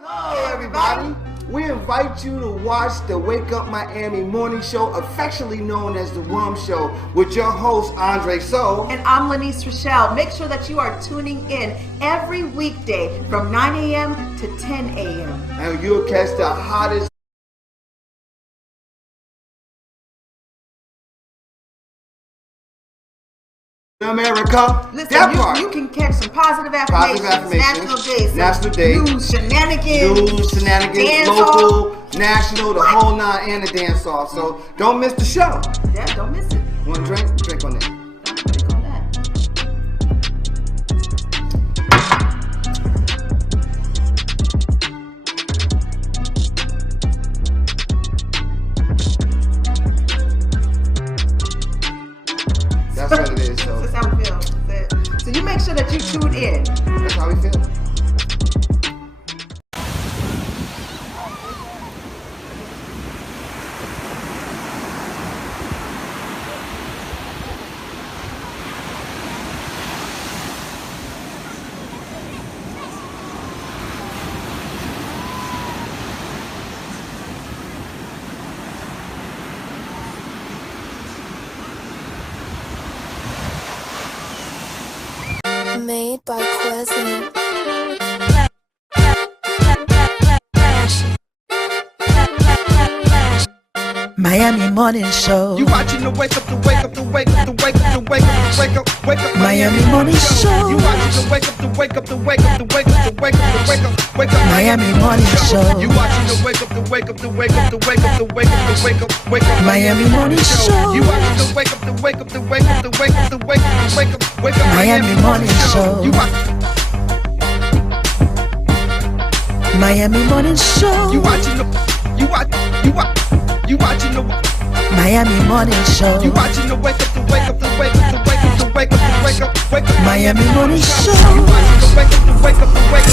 Hello, everybody. We invite you to watch the Wake Up Miami morning show, affectionately known as the WUMMS Show, with your host, Andre So. And I'm Lanice Rochelle. Make sure that you are tuning in every weekday from 9 a.m. to 10 a.m. And you'll catch the hottest America. Listen, you can catch some positive affirmations, national days, news, shenanigans, local, national, the whole nine, and the dance off. So don't miss the show. Yeah, don't miss it. Want a drink? Drink on it. Drink on that. That's what it is. So that's how we feel. So you make sure that you tune in. That's how we feel. Made by Quezin. Miami Morning Show. You watching the wake up, the wake up, the wake up, the wake up, the wake up, the wake up, wake up. Miami Morning Show. You watching the wake up, the wake up, the wake up, the wake up, the wake up, the wake up, wake up. Miami Morning Show. You watching the wake up, the wake up, the wake up, the wake up, the wake up, the wake up, wake up. Miami Morning Show. You watching the wake up, the wake up, the wake up, the wake up, the wake up, the wake up, wake up. Miami Morning Show. You Miami Morning Show. You watching the you watching the Miami Morning Show. You watching the wake up, the wake up, the wake up, the wake up, the wake up, the wake up, wake up. Miami Morning Show. You watching the wake up, the wake up, the wake up,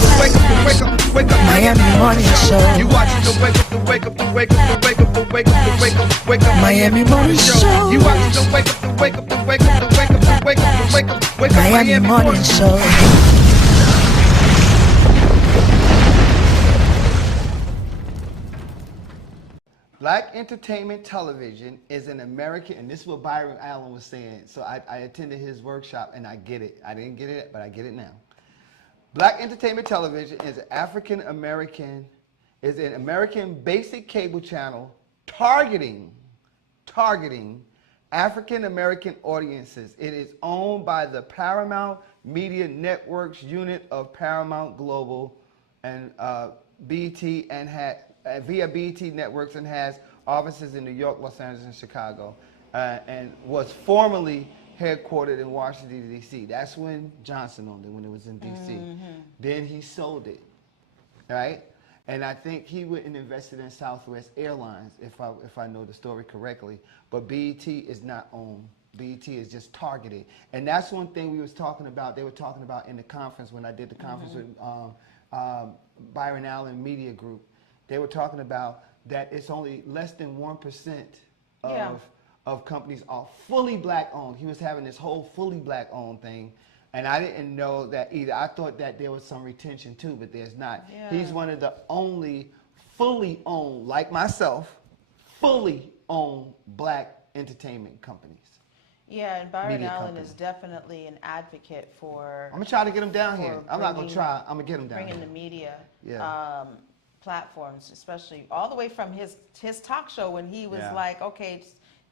the wake up, the wake up, wake up. Miami Morning Show. You watching the wake up, the wake up, the wake up, the wake up, the wake up, the wake up, wake up. Miami Morning Show. You watching the wake up, the wake up, the wake up, the wake up, the wake up, the wake up, wake up. Miami Morning Show. Black entertainment television is an American, and this is what Byron Allen was saying. So I attended his workshop and I get it. I didn't get it, but I get it now. Black entertainment television is an American basic cable channel targeting African American audiences. It is owned by the Paramount Media Networks unit of Paramount Global and BT and via BT Networks, and has offices in New York, Los Angeles, and Chicago, and was formerly headquartered in Washington, D.C. That's when Johnson owned it, when it was in D.C. Then he sold it, right? And I think he went and invested in Southwest Airlines, if I know the story correctly. But BET is not owned. BET is just targeted. And that's one thing we was talking about, they were talking about in the conference when I did the conference with Byron Allen Media Group. They were talking about that it's only less than 1% of companies are fully black owned. He was having this whole fully black owned thing, and I didn't know that either. I thought that there was some retention too, but there's not. Yeah. He's one of the only fully owned, like myself, fully owned black entertainment companies. Yeah, and Byron Allen is definitely an advocate for. I'm gonna try to get him down here. I'm not gonna try. I'm gonna get him down bringing here. The media. Yeah. Platforms, especially all the way from his talk show when he was like, okay,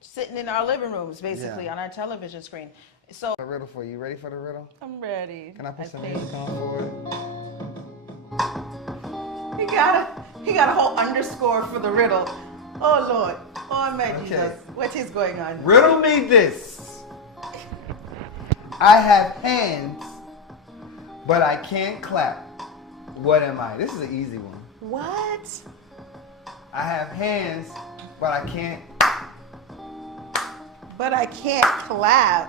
sitting in our living rooms, basically on our television screen. So a riddle for you. Ready for the riddle? I'm ready. Can I put some music on for it? He got a whole underscore for the riddle. Oh Lord, oh my Jesus, what is going on? Riddle me this. I have hands, but I can't clap. What am I? This is an easy one. What? I have hands, but I can't. But I can't clap.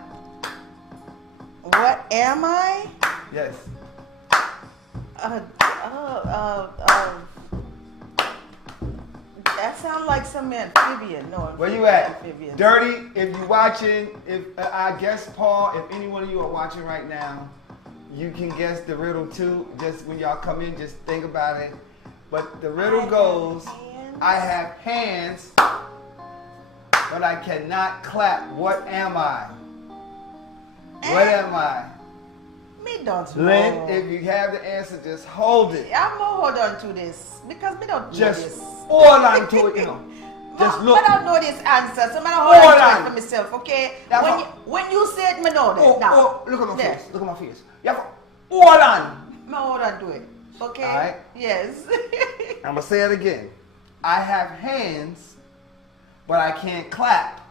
What am I? Yes. That sounds like some amphibian. No, where you at? Amphibian. Dirty, if you're watching, if I guess Paul, if any one of you are watching right now, you can guess the riddle too. Just when y'all come in, just think about it. But the riddle goes, I have hands, but I cannot clap. What am I? What am I? Me don't know. Lynn, if you have the answer, just hold it. I'm gonna hold on to this because me don't know Just this. hold on to it, you know. Just look. I don't know this answer, so I'm gonna hold on to on. it for myself, okay? That's When you say it, me know that. Oh, now. look at my There. face. Look at my face. You have to hold on. Me hold on to it, okay? All right. Yes. I'm gonna say it again. I have hands, but I can't clap.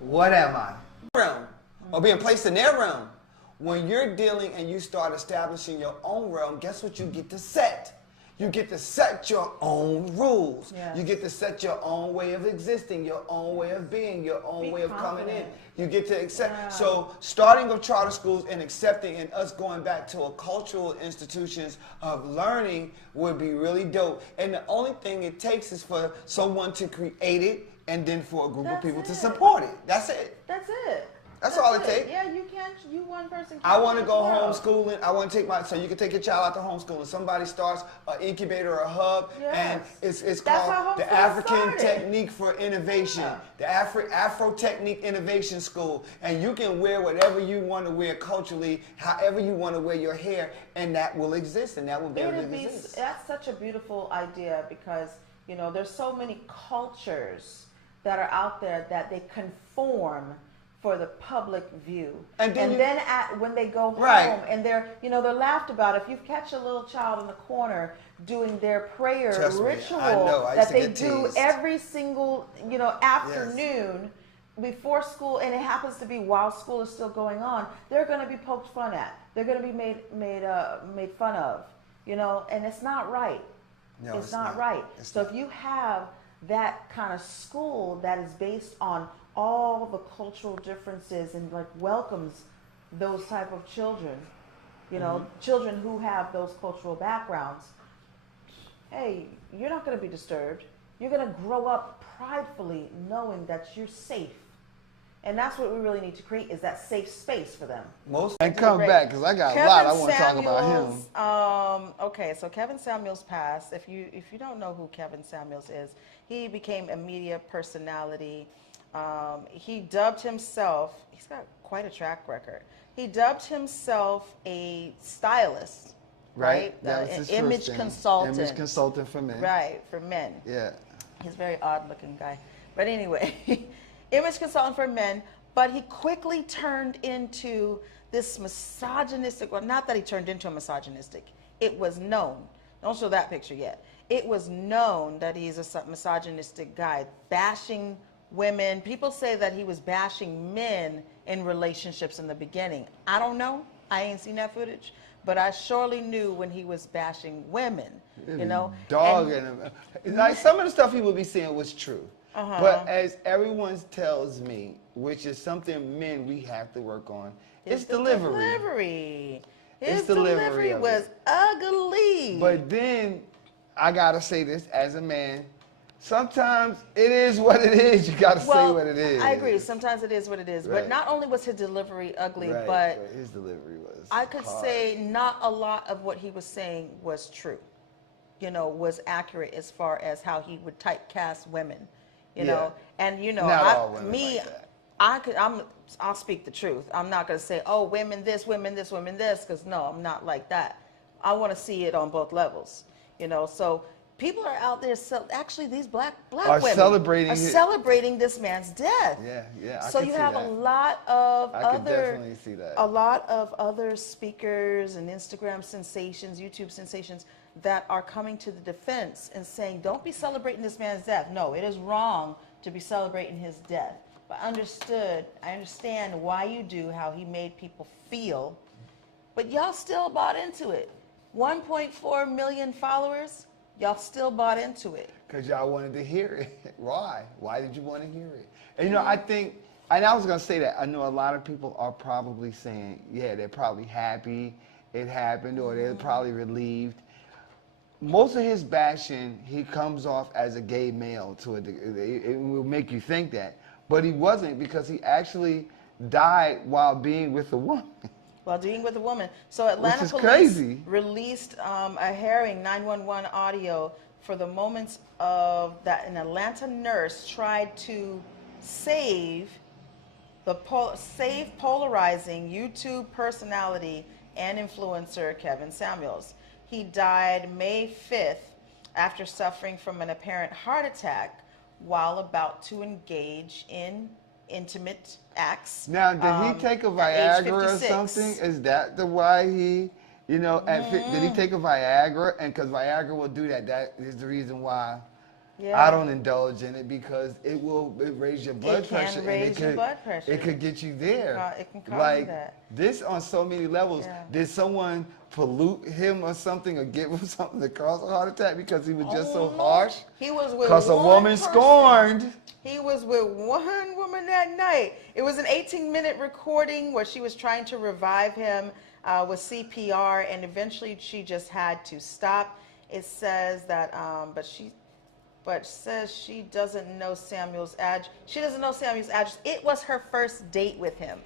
What am I? Realm, or being placed in their realm. When you're dealing and you start establishing your own realm, guess what you get to set? You get to set your own rules. Yes. You get to set your own way of existing, your own way of being, your own way of coming in. You get to accept. Yeah. So starting of charter schools and accepting and us going back to a cultural institutions of learning would be really dope. And the only thing it takes is for someone to create it and then for a group of people to support it. That's it. That's it. That's all it takes. Yeah, you can't. You one person. I want to can't go change the world. homeschooling. I want to take so you can take your child out to homeschooling. Somebody starts an incubator or a hub, and Yes. it's That's how called the homeschooling African started. Technique for Innovation, the Afro Technique Innovation School, and you can wear whatever you want to wear culturally, however you want to wear your hair, and that will exist, and that will be able to exist. That's such a beautiful idea because there's so many cultures that are out there that they conform for the public view, and then when they go Right. home and they're laughed about. If you catch a little child in the corner doing their prayer Trust me, ritual I know. I used that to they get do teased. every single afternoon before school, and it happens to be while school is still going on, they're going to be poked fun at. They're going to be made fun of, and it's not right. No, it's not right. So if you have that kind of school that is based on all the cultural differences and welcomes those type of children, children who have those cultural backgrounds, hey, you're not going to be disturbed. You're going to grow up pridefully knowing that you're safe. And that's what we really need to create, is that safe space for them. And come back, because I got a lot I want to talk about him. Okay, so Kevin Samuels passed. If you don't know who Kevin Samuels is, he became a media personality. He dubbed himself, he's got quite a track record. He dubbed himself a stylist, right? That was his image first consultant. Image consultant for men. Right, for men. Yeah. He's a very odd looking guy. But anyway, image consultant for men, but he quickly turned into this misogynistic, well, not that he turned into a misogynistic. It was known. Don't show that picture yet. It was known that he's a misogynistic guy, bashing women. People say that he was bashing men in relationships in the beginning. I don't know. I ain't seen that footage. But I surely knew when he was bashing women, Dog and like some of the stuff he would be saying was true. But as everyone tells me, which is something men we have to work on, it's delivery. His delivery was ugly. But then I gotta say this as a man. Sometimes it is what it is. You gotta say what it is. I agree. Sometimes it is what it is. Right. But not only was his delivery ugly, Right, but his delivery was I could hard. say not a lot of what he was saying was true. Was accurate as far as how he would typecast women. Know, and Not all women like that. I'll speak the truth. I'm not going to say, oh, women this, women this, women this, because no, I'm not like that. I want to see it on both levels. So people are out there. Actually, these black women are celebrating this man's death. Yeah. So you have a lot of definitely see that. A lot of other speakers and Instagram sensations, YouTube sensations that are coming to the defense and saying, don't be celebrating this man's death. No, it is wrong to be celebrating his death. But I understand why you do, how he made people feel, but y'all still bought into it. 1.4 million followers, y'all still bought into it. Because y'all wanted to hear it. Why? Why did you want to hear it? And I think, and I was going to say that, I know a lot of people are probably saying, yeah, they're probably happy it happened, or they're probably relieved. Most of his bashing, he comes off as a gay male to a degree. It will make you think that. But he wasn't, because he actually died while being with a woman. while being with a woman. So Atlanta is police crazy. released a harrowing 911 audio for the moments of that an Atlanta nurse tried to save polarizing YouTube personality and influencer Kevin Samuels. He died May 5th after suffering from an apparent heart attack while about to engage in intimate acts. Now, did he take a at age Viagra or 56. something? Is that the why he, you know, did he take a Viagra? And because Viagra will do that, that is the reason why Yeah. I don't indulge in it, because it raise your blood It can pressure. raise and your blood pressure. It could get you there. It can cause like, that. This on so many levels. Yeah. Did someone pollute him or something, or give him something to cause a heart attack because he was just so harsh? He was with Because a one woman person. scorned. He was with one woman that night. It was an 18-minute recording where she was trying to revive him with CPR, and eventually she just had to stop. It says that, but says she doesn't know Samuel's address. She doesn't know Samuel's address. It was her first date with him.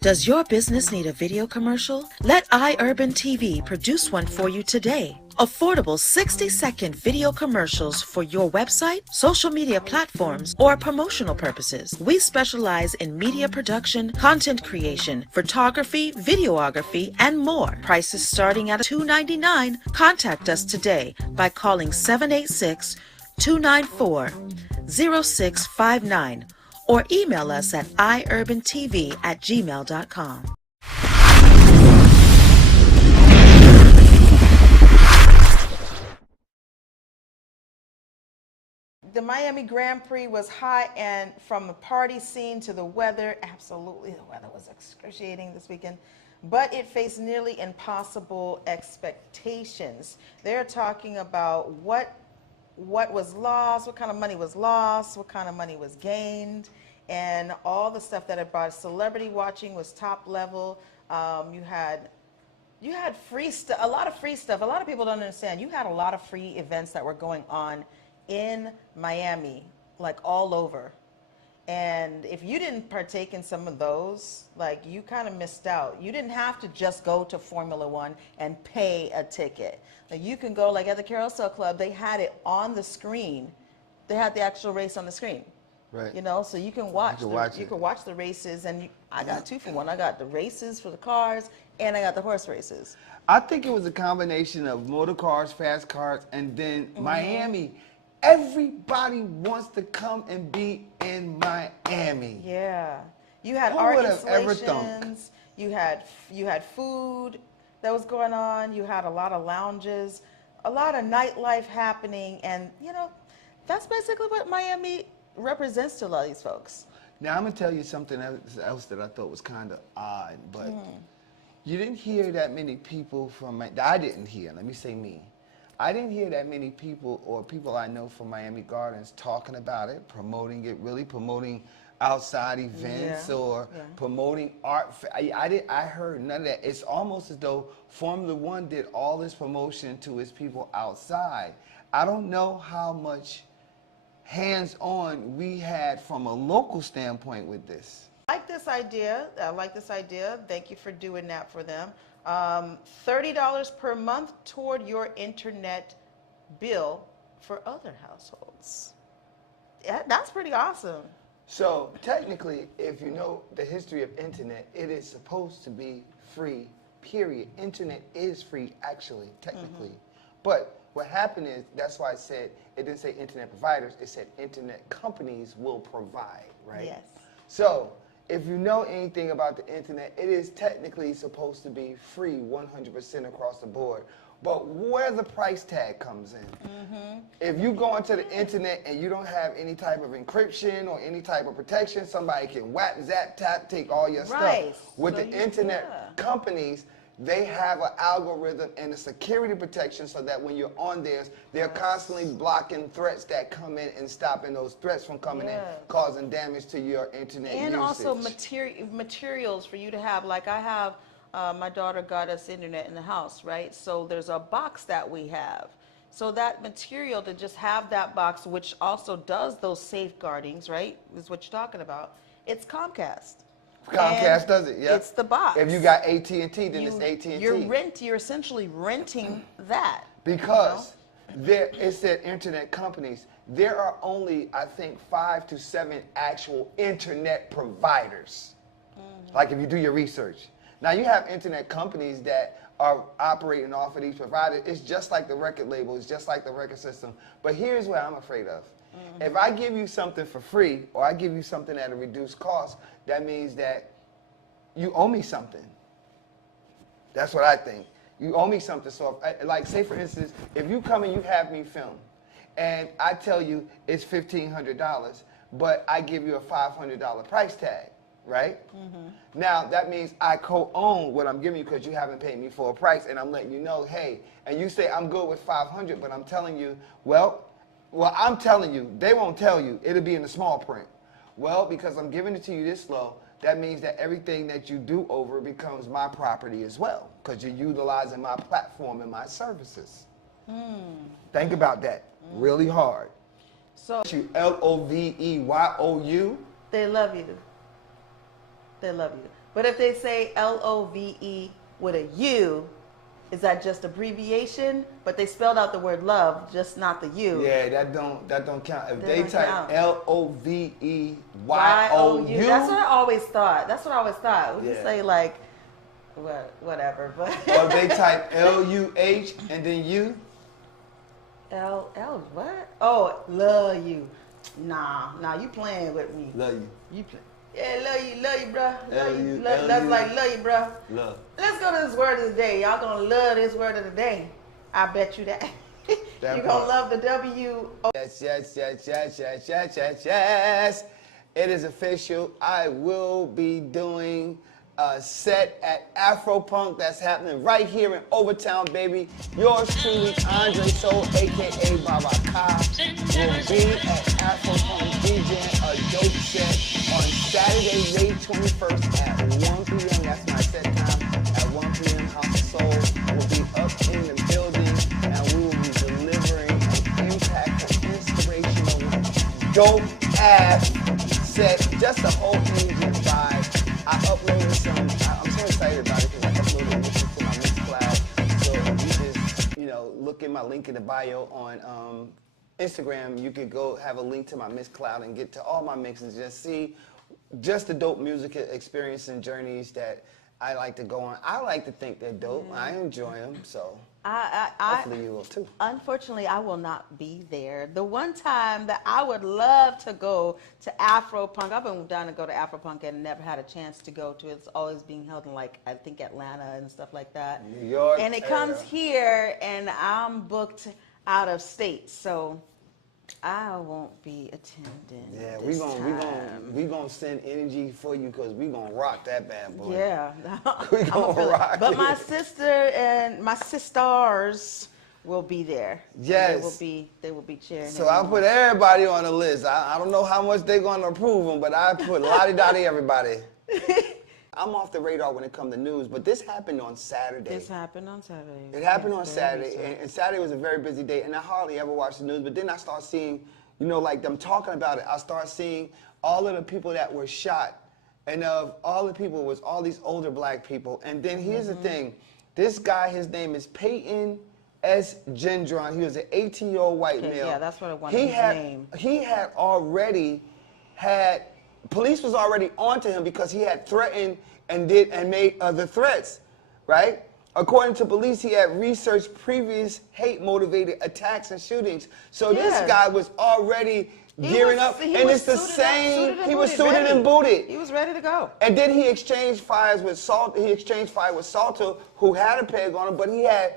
Does your business need a video commercial? Let iUrban TV produce one for you today. Affordable 60-second video commercials for your website, social media platforms, or promotional purposes. We specialize in media production, content creation, photography, videography, and more. Prices starting at $2.99. Contact us today by calling 786-294-0659 or email us at iurbantv@gmail.com. The Miami Grand Prix was hot, and from the party scene to the weather, absolutely, the weather was excruciating this weekend, but it faced nearly impossible expectations. They're talking about what was lost, what kind of money was lost, what kind of money was gained, and all the stuff that it brought. Celebrity watching was top level. You had free stuff, a lot of free stuff. A lot of people don't understand. You had a lot of free events that were going on in Miami, like all over. And if you didn't partake in some of those, like, you kind of missed out. You didn't have to just go to Formula One and pay a ticket. Like, you can go, like at the Carousel Club, they had it on the screen. They had the actual race on the screen. Right. You know, so you can watch. You can watch it. You can watch the races, and I got 2 for 1. I got the races for the cars, and I got the horse races. I think it was a combination of motor cars, fast cars, and then Miami. Everybody wants to come and be in Miami. Yeah, you had Who art would have ever thunk? installations. You had food that was going on. You had a lot of lounges, a lot of nightlife happening, and you know, that's basically what Miami represents to a lot of these folks. Now I'm gonna tell you something else that I thought was kind of odd, but you didn't hear that many people from. I didn't hear. Let me say me. I didn't hear that many people or people I know from Miami Gardens talking about it, promoting it, really promoting outside events or promoting art. I heard none of that. It's almost as though Formula One did all this promotion to its people outside. I don't know how much hands-on we had from a local standpoint with this. I like this idea. I like this idea. Thank you for doing that for them. $30 per month toward your internet bill for other households. Yeah, that's pretty awesome. So technically, if you know the history of internet, it is supposed to be free, period. Internet is free, actually, technically. But what happened is, that's why I said, it didn't say internet providers, it said internet companies will provide, right? Yes. So, if you know anything about the internet, it is technically supposed to be free 100% across the board. But where the price tag comes in. If you go onto the internet and you don't have any type of encryption or any type of protection, somebody can whack, zap, tap, take all your Right. stuff. With So the internet companies, they have an algorithm and a security protection so that when you're on theirs, they're constantly blocking threats that come in and stopping those threats from coming in, causing damage to your internet And usage. also materials for you to have. Like I have, my daughter got us internet in the house, right? So there's a box that we have. So that material, to just have that box, which also does those safeguardings, right, is what you're talking about. It's Comcast. Comcast And does it, yeah. It's the box. If you got AT&T, then it's AT&T. You're essentially renting that. Because it said internet companies. There are only, I think, 5 to 7 actual internet providers. Like if you do your research. Now you have internet companies that are operating off of these providers. It's just like the record label. It's just like the record system. But here's what I'm afraid of. If I give you something for free or I give you something at a reduced cost, that means that you owe me something. That's what I think. You owe me something. So, like, say for instance, if you come and you have me film, and I tell you it's $1,500, but I give you a $500 price tag, right? Now that means I co-own what I'm giving you because you haven't paid me full price, and I'm letting you know, hey, and you say I'm good with 500, but I'm telling you, well, I'm telling you, they won't tell you. It'll be in the small print. Well, because I'm giving it to you this low, that means that everything that you do over becomes my property as well, because you're utilizing my platform and my services. Think about that really hard. So Loveyou. they love you. They love you. But if they say LOVE with a U, is that just abbreviation? But they spelled out the word love, just not the U. Yeah, that don't count. If That they don't type count. LOVEYOU. That's what I always thought. That's what I always thought. We Yeah. could say like, whatever. But Or if they type LUH and then you. L what? Oh, love you. Nah, you playing with me. Love you. You play. Yeah, love you, bro. Love you. Love That's you. like love you, bro. Love. Let's go to this word of the day. Y'all gonna love this word of the day. I bet you that. That You're part. gonna love the W. Yes. It is official. I will be doing a set at Afropunk that's happening right here in Overtown, baby. Yours truly, Andre Soul, a.k.a. Baba Ka, will be at Afropunk DJing a dope set on Saturday, May 21st at 1 p.m. That's my set time. At 1 p.m. House of Soul will be up in the building, and we will be delivering an impactful, inspirational, dope-ass set, just a whole energy vibe. I uploaded some, I'm so excited about it because I uploaded this to my Mixcloud. So you just, look at my link in the bio on Instagram, you could go have a link to my Mix Cloud and get to all my mixes. Just see just the dope music experience and journeys that I like to go on. I like to think they're dope. I enjoy them, so hopefully you will too. Unfortunately, I will not be there. The one time that I would love to go to Afropunk, I've been down to go to Afropunk and never had a chance to go to it. It's always being held in, like, I think Atlanta and stuff like that. New York. And it comes here, and I'm booked out of state, so I won't be attending. Yeah, we gonna send energy for you because we gonna rock that bad boy. Yeah, We gonna rock but it. my sister and my sisters will be there. Yes. They will be cheering. So him I on. put everybody on the list. I don't know how much they're gonna approve them, but I put lottie-dottie everybody. I'm off the radar when it comes to news, but this happened on Saturday. This happened on Saturday. It happened on Yes, Saturday, very and Saturday was a very busy day, and I hardly ever watch the news, but then I start seeing, you know, like them talking about it, I start seeing all of the people that were shot, and of all the people was all these older black people, and then here's the thing, this guy, his name is Peyton S. Gendron, he was an 18-year-old white male. Yeah, that's what I wanted his name. He had already had, police was already onto him because he had threatened and made other threats, right? According to police, he had researched previous hate-motivated attacks and shootings. So this guy was already gearing up, and it's the same. He was suited and booted. He was ready to go. And then he exchanged fires with Salter. He exchanged fire with Salter, who had a peg on him, but he had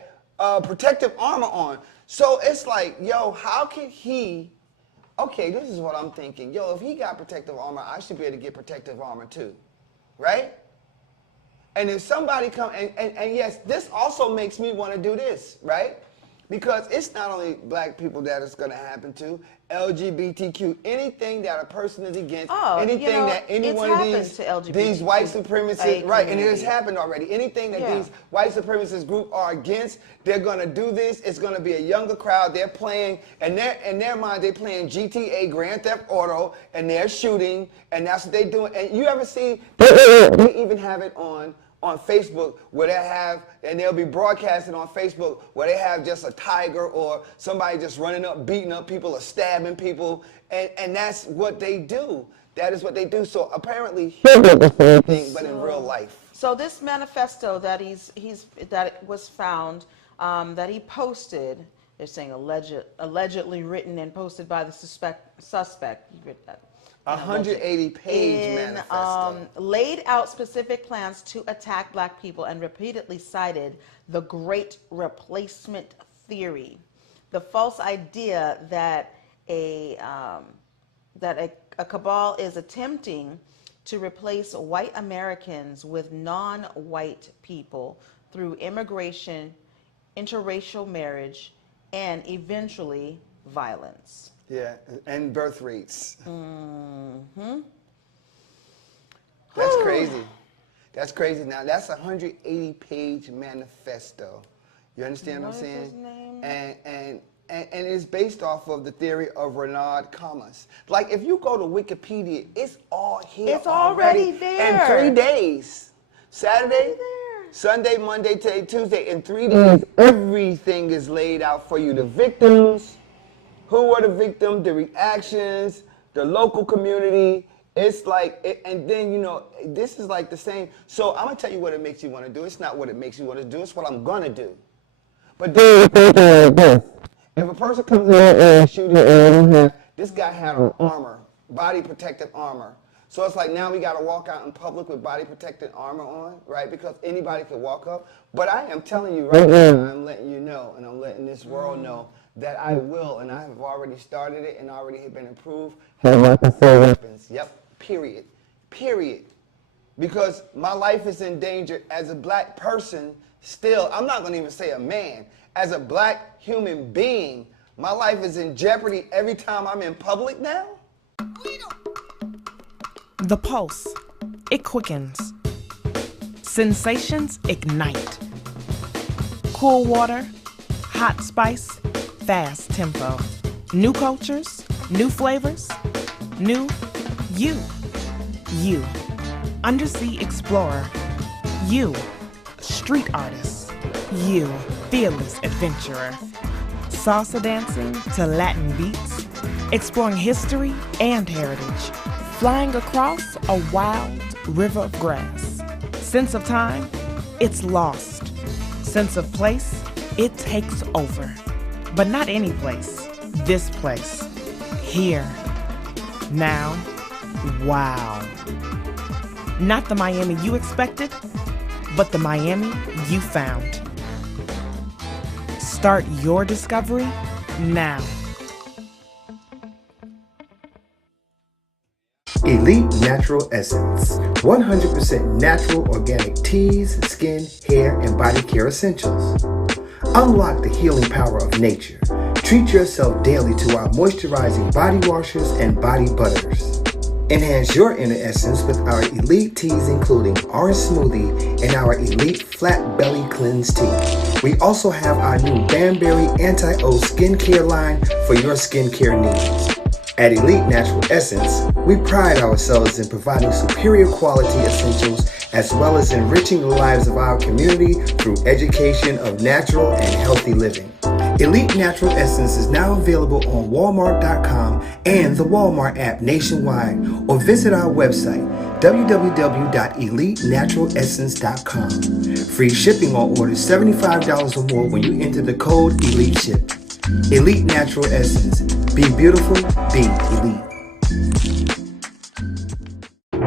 protective armor on. So it's like, yo, how can he? Okay, this is what I'm thinking. Yo, if he got protective armor, I should be able to get protective armor too, right? And if somebody come, and yes, this also makes me want to do this, right? Because it's not only black people that it's going to happen to, LGBTQ, anything that a person is against, anything that any one of these white supremacists, right, and it has happened already. Anything that these white supremacist group are against, they're going to do this. It's going to be a younger crowd. They're playing, and in their mind, they're playing GTA, Grand Theft Auto, and they're shooting, and that's what they're doing. And you ever see, they even have it on Facebook where they have, and they'll be broadcasting on Facebook where they have just a tiger or somebody just running up, beating up people or stabbing people, and that's what they do. That is what they do. So apparently, but in real life. So this manifesto that that was found, that he posted, they're saying allegedly written and posted by the suspect. 180-page manifesto. Laid out specific plans to attack black people and repeatedly cited the Great Replacement Theory, the false idea that a cabal is attempting to replace white Americans with non-white people through immigration, interracial marriage, and eventually violence. Yeah, and birth rates. Mm-hmm. That's crazy. That's crazy. Now, that's a 180-page manifesto. You understand what I'm saying? His name? And it's based off of the theory of Renaud Camus. Like, if you go to Wikipedia, it's all here. It's already there. In 3 days. Saturday, Sunday, Monday, Tuesday. In 3 days, everything is laid out for you. The victims, who were the victim, the reactions, the local community. It's like, and then, you know, this is like the same. So I'm going to tell you what it makes you want to do. It's not what it makes you want to do. It's what I'm going to do. But then, if a person comes in and shoots you, this guy had on armor, body protective armor. So it's like now we got to walk out in public with body protective armor on, right? Because anybody can walk up. But I am telling you right now, I'm letting you know, and I'm letting this world know that I will, and I have already started it and already have been approved, have weapons. Yep, period. Period. Because my life is in danger as a black person still. I'm not going to even say a man. As a black human being, my life is in jeopardy every time I'm in public now. The pulse, it quickens. Sensations ignite. Cool water, hot spice, fast tempo. New cultures, new flavors, new you. You, undersea explorer. You, street artist. You, fearless adventurer. salsa dancing to Latin beats, exploring history and heritage, flying across a wild river of grass. Sense of time, it's lost. Sense of place, it takes over. But not any place, this place. Here. Now. Wow. Not the Miami you expected, but the Miami you found. Start your discovery now. Elite Natural Essence. 100% natural organic teas, skin, hair, and body care essentials. Unlock the healing power of nature. Treat yourself daily to our moisturizing body washers and body butters. Enhance your inner essence with our elite teas including orange smoothie and our elite flat belly cleanse tea. We also have our new Banberry Anti-O skincare line for your skincare needs. At Elite Natural Essence, we pride ourselves in providing superior quality essentials as well as enriching the lives of our community through education of natural and healthy living. Elite Natural Essence is now available on Walmart.com and the Walmart app nationwide, or visit our website www.elitenaturalessence.com. Free shipping on orders $75 or more when you enter the code ELITESHIP. Elite Natural Essence. Be beautiful, be elite.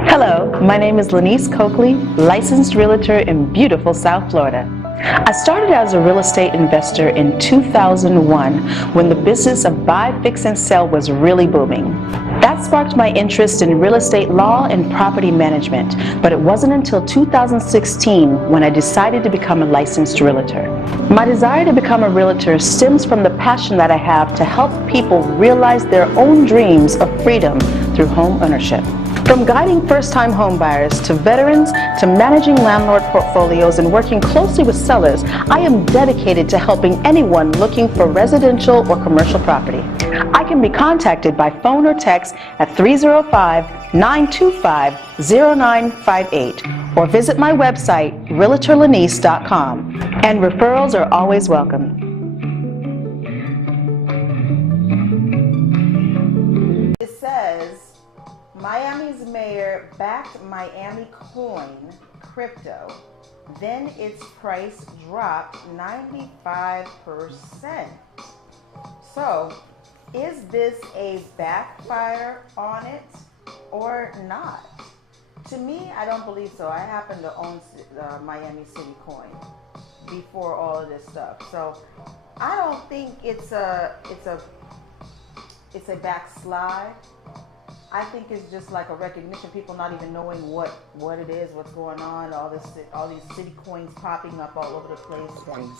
Hello, my name is Lanice Coakley, licensed realtor in beautiful South Florida. I started as a real estate investor in 2001 when the business of buy, fix, and sell was really booming. That sparked my interest in real estate law and property management, but it wasn't until 2016 when I decided to become a licensed realtor. My desire to become a realtor stems from the passion that I have to help people realize their own dreams of freedom through home ownership. From guiding first-time homebuyers to veterans to managing landlord portfolios and working closely with sellers, I am dedicated to helping anyone looking for residential or commercial property. I can be contacted by phone or text at 305-925-0958 or visit my website, realtorlanice.com, and referrals are always welcome. It says, Miami's mayor backed Miami coin crypto, then its price dropped 95%. So, is this a backfire on it or not? To me, I don't believe so. I happen to own Miami City coin before all of this stuff, so I don't think it's a backslide. I think it's just like a recognition, people not even knowing what it is, what's going on, all these city coins popping up all over the place.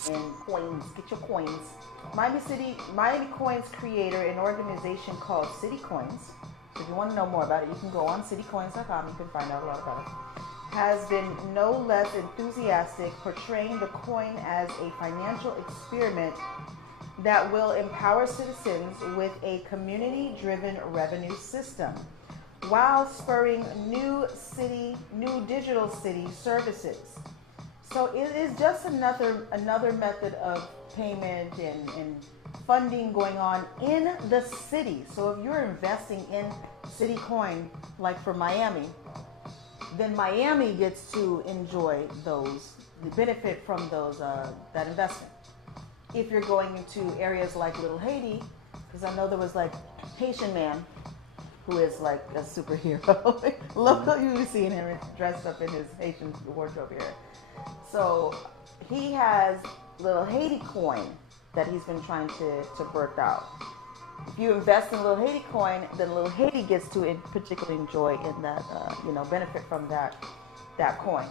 And coins, get your coins. Miami Coins creator, an organization called City Coins. So if you want to know more about it, you can go on citycoins.com, you can find out a lot about it. Has been no less enthusiastic, portraying the coin as a financial experiment that will empower citizens with a community-driven revenue system while spurring new digital city services. So it is just another method of payment and funding going on in the city. So if you're investing in City Coin, like for Miami, then Miami gets to enjoy the benefit from that investment. If you're going into areas like Little Haiti, because I know there was like Haitian man who is like a superhero. Local, you seeing him dressed up in his Haitian wardrobe here. So he has Little Haiti coin that he's been trying to birth out. If you invest in Little Haiti coin, then Little Haiti gets to particularly enjoy in that, benefit from that coin.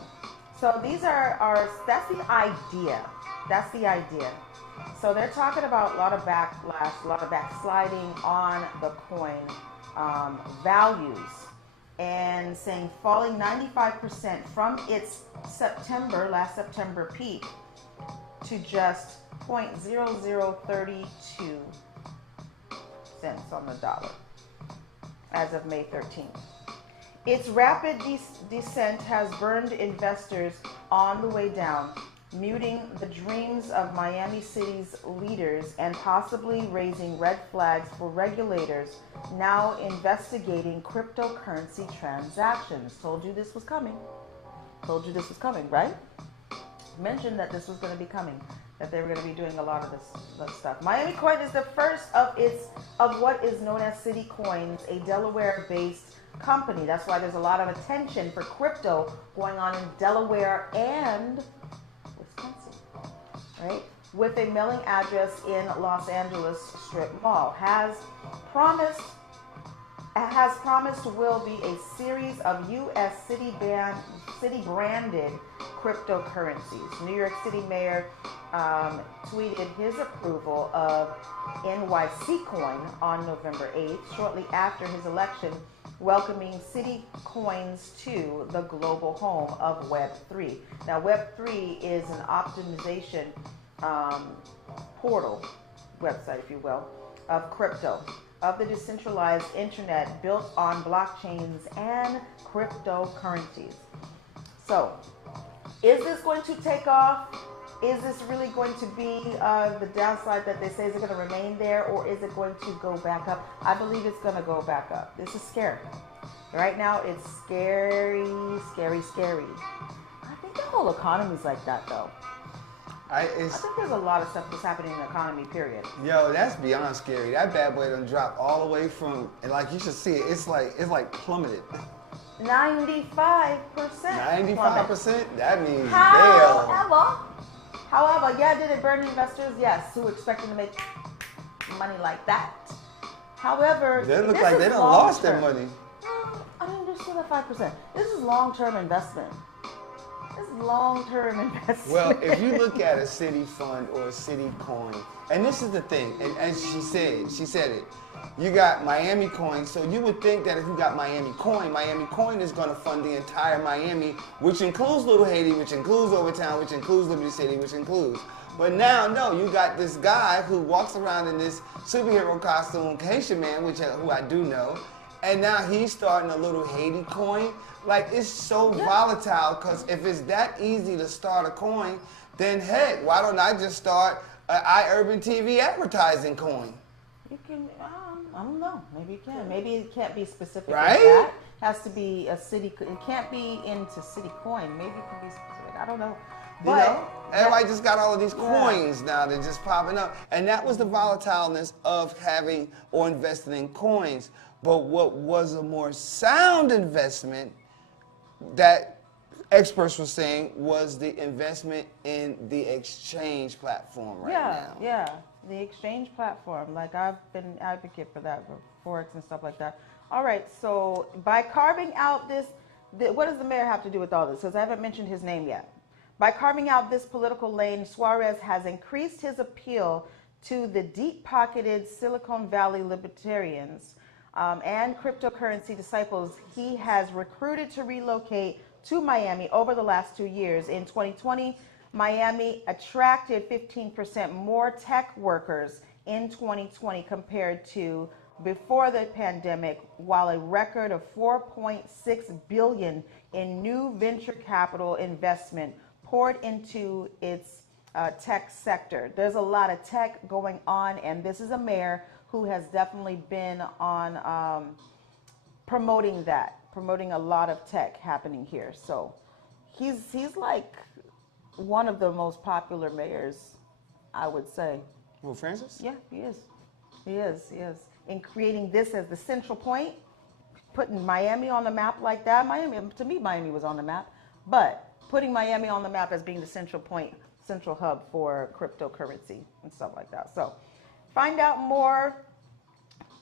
So these that's the idea. That's the idea. So they're talking about a lot of backlash, a lot of backsliding on the coin values, and saying falling 95% from its last September peak to just 0.0032 cents on the dollar as of May 13th. Its rapid descent has burned investors on the way down, muting the dreams of Miami City's leaders and possibly raising red flags for regulators now investigating cryptocurrency transactions. Told you this was coming. Told you this was coming, right? Mentioned that this was going to be coming, that they were going to be doing a lot of this stuff. Miami Coin is the first of what is known as City Coins, a Delaware-based company. That's why there's a lot of attention for crypto going on in Delaware and Wisconsin, right? With a mailing address in Los Angeles Strip Mall, has promised will be a series of U.S. city branded cryptocurrencies. New York City Mayor tweeted his approval of NYC Coin on November 8th, shortly after his election, welcoming City Coins to the global home of Web3. Now, Web3 is an optimization portal, website, if you will, of crypto, of the decentralized internet built on blockchains and cryptocurrencies. So, is this going to take off? Is this really going to be the downside that they say is it going to remain there, or is it going to go back up? I believe it's going to go back up. This is scary. Right now, it's scary, scary, scary. I think the whole economy is like that, though. I think there's a lot of stuff that's happening in the economy, period. Yo, that's beyond scary. That bad boy done dropped all the way from, and like you should see it, it's like plummeted. 95%. 95%? That means However, yeah, did it burn investors? Yes, who were expecting to make money like that. However, they look like they done lost their money. I mean, they're still at 5%. This is long-term investment. This is long-term investment. Well, if you look at a city fund or a city coin, and this is the thing, and as she said it, you got Miami Coin, so you would think that if you got Miami Coin is going to fund the entire Miami, which includes Little Haiti, which includes Overtown, which includes Liberty City, which includes. But now, no, you got this guy who walks around in this superhero costume, Haitian man, who I do know, and now he's starting a Little Haiti coin. Like, it's so volatile, because if it's that easy to start a coin, then heck, why don't I just start an iUrban TV advertising coin? You can, I don't know, maybe you can. Maybe it can't be specific. Right? That has to be a city, it can't be into City Coin. Maybe it can be specific, I don't know. But everybody just got all of these coins now, they're just popping up. And that was the volatileness of having or investing in coins. But what was a more sound investment that experts were saying was the investment in the exchange platform now. Yeah, the exchange platform. Like, I've been an advocate for that, for Forex and stuff like that. All right, so by carving out this, what does the mayor have to do with all this? Because I haven't mentioned his name yet. By carving out this political lane, Suarez has increased his appeal to the deep-pocketed Silicon Valley libertarians and cryptocurrency disciples he has recruited to relocate to Miami over the last 2 years. In 2020, Miami attracted 15% more tech workers in 2020 compared to before the pandemic, while a record of $4.6 billion in new venture capital investment poured into its tech sector. There's a lot of tech going on, and this is a mayor who has definitely been on promoting a lot of tech happening here. So he's like one of the most popular mayors, I would say. Well, Francis? Yeah, he is. He is. In creating this as the central point, putting Miami on the map like that. To me, Miami was on the map, but putting Miami on the map as being the central point, central hub for cryptocurrency and stuff like that. So find out more.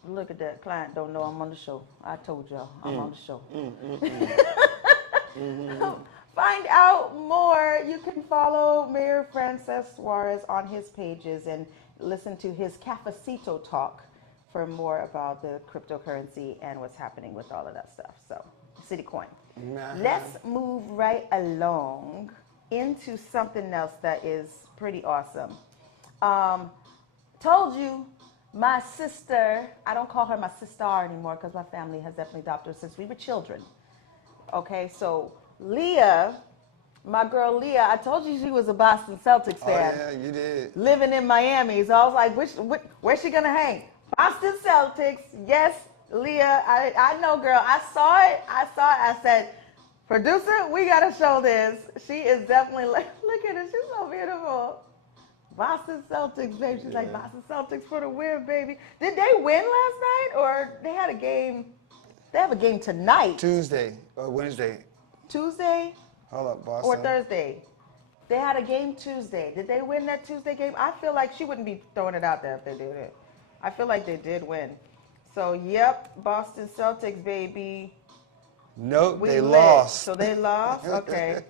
Look at that. Client don't know I'm on the show. I told y'all I'm on the show. Find out more. You can follow Mayor Francis Suarez on his pages and listen to his Cafecito talk for more about the cryptocurrency and what's happening with all of that stuff. So, City Coin. Let's move right along into something else that is pretty awesome. Told you, my sister, I don't call her my sister anymore because my family has definitely adopted her since we were children. Okay, so Leah My girl Leah, I told you she was a Boston Celtics fan. Oh, yeah, you did. Living in Miami. So I was like, where's she going to hang? Boston Celtics. Yes, Leah. I know, girl. I saw it. I said, producer, we got to show this. She is definitely, look at her. She's so beautiful. Boston Celtics, baby. She's like, Boston Celtics for the win, baby. Did they win last night or they had a game? They have a game tonight. Tuesday or Wednesday. Tuesday? Hold up, Boston. Or Thursday. They had a game Tuesday. Did they win that Tuesday game? I feel like she wouldn't be throwing it out there if they did it. I feel like they did win. So, yep, Boston Celtics, baby. Nope, We they lit. lost. So they lost? Okay.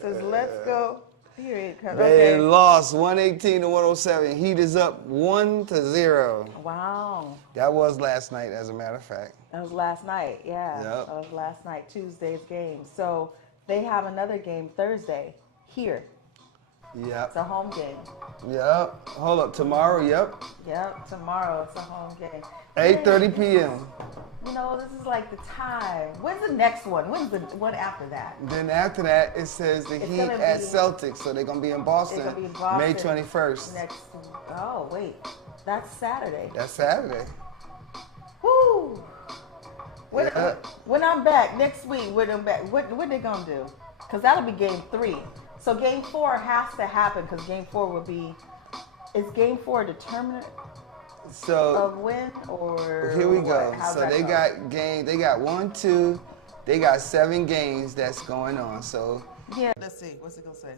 Says, let's go. Period. They Okay. lost 118 to 107. Heat is up 1-0. Wow. That was last night, as a matter of fact. That was last night, yeah. Yep. That was last night, Tuesday's game. So they have another game Thursday here. Yep. It's a home game. Yep. Hold up. Tomorrow, yep. Yep, tomorrow it's a home game. 8:30 p.m. You know, this is like the time. When's the next one? When's the one after that? Then after that, it says the It's Heat gonna at be- Celtics, so they're gonna be in Boston, It's gonna be in Boston May 21st. Next. Oh wait, that's Saturday. That's Saturday. Woo! When, Yeah. when I'm back next week, when I'm back, what they gonna do? Cause that'll be game 3. So game 4 has to happen because game 4 will be. Is game 4 a determinant So of win or? here we what? go. How's So that they go? got game. They got 1, 2. They got 7 games that's going on. So Yeah. Let's see. What's it gonna say?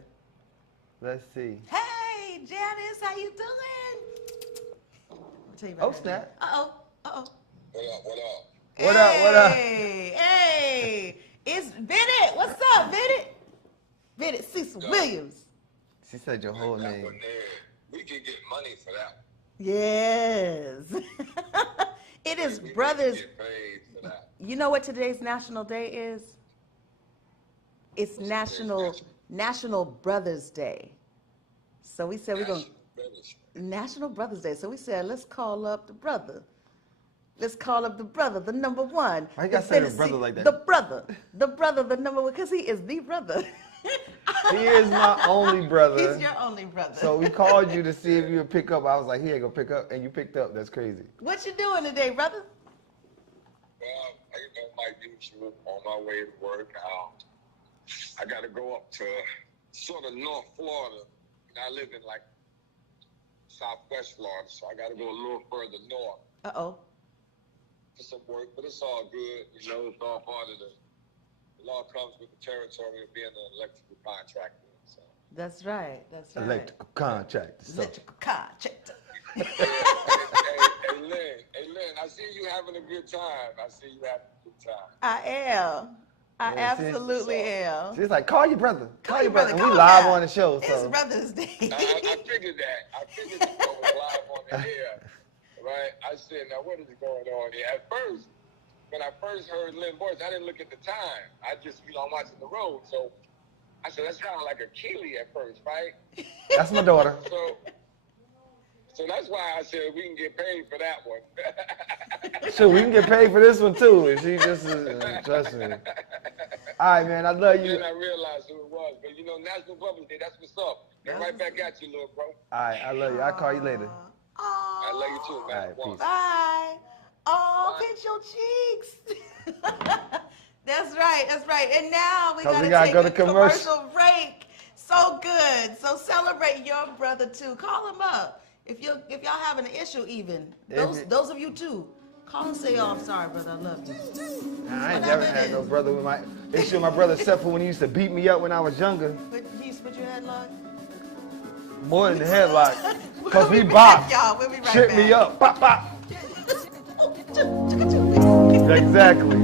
let's see. Hey, Janice, how you doing? I'll tell you about Oh that. snap! Uh-oh, uh-oh. What up? What up? Hey, it's Bennett. What's up, Bennett? Bennett Cecil Williams. She said your whole name. We can get money for that. Yes. It is Brothers. Get paid for that. You know what today's national day is? It's National Brothers Day. So we said we're going to National Brothers Day. So we said let's call up the brother. Let's call up the brother, the number one. Why you gotta say the brother like that? The brother, the number one, because he is the brother. He is my only brother. He's your only brother. So we called you to see if you would pick up. I was like, he ain't gonna pick up, and you picked up. That's crazy. What you doing today, brother? Well, my usual on my way to work. I got to go up to sort of North Florida. I live in like Southwest Florida, so I got to go a little further north Uh-oh. for some work. But it's all good. You know, it's all part of the law comes with the territory of being an electrical contractor. So. That's right. That's right. Electrical contract. So. Electrical contractor. Hey, Lynn, I see you having a good time. I am. I Yeah, see? absolutely am. She's like, call your brother. Call your brother. And call we live him. on the show. It's So Brothers Day. I figured that. I figured it was live on the air. Right? I said, now what is going on here? At first, when I first heard Lynn's voice, I didn't look at the time. I just, I'm watching the road. So I said, that sounded like a Keely at first, right? that's my daughter. So that's why I said we can get paid for that one. Sure, we can get paid for this one too. If she just trust me. All right, man. I love you. Then I realized who it was. But National Brothers Day, that's what's up. And right back at you, little bro. All right, I love you. I'll call you later. I love you too, man. All right, peace. Bye. Oh, pinch your cheeks. That's right. That's right. And now we 'Cause we gotta gotta take go a to commercial. commercial break. So good. So celebrate your brother too. Call him up if y'all having an issue. Even those of you too. Call and say, "Oh, I'm sorry, brother. I love you." Nah, I ain't never had no brother with my issue with my brother except for when he used to beat me up when I was younger. But he used to put your headlock. More than the headlock. Cause we We'll be back, bopped. y'all. We'll be right Trip back. me up. Bop, bop. Exactly.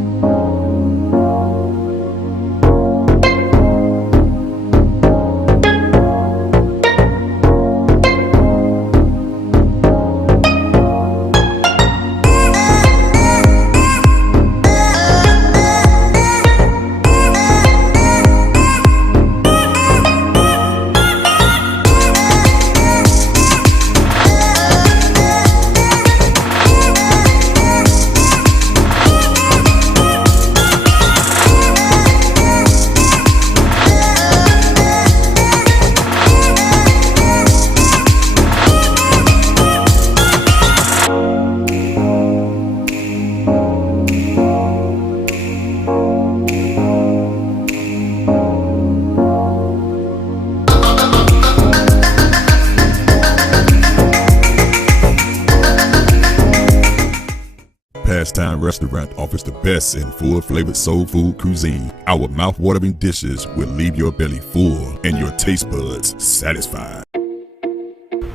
restaurant offers the best in full-flavored soul food cuisine. Our mouth-watering dishes will leave your belly full and your taste buds satisfied.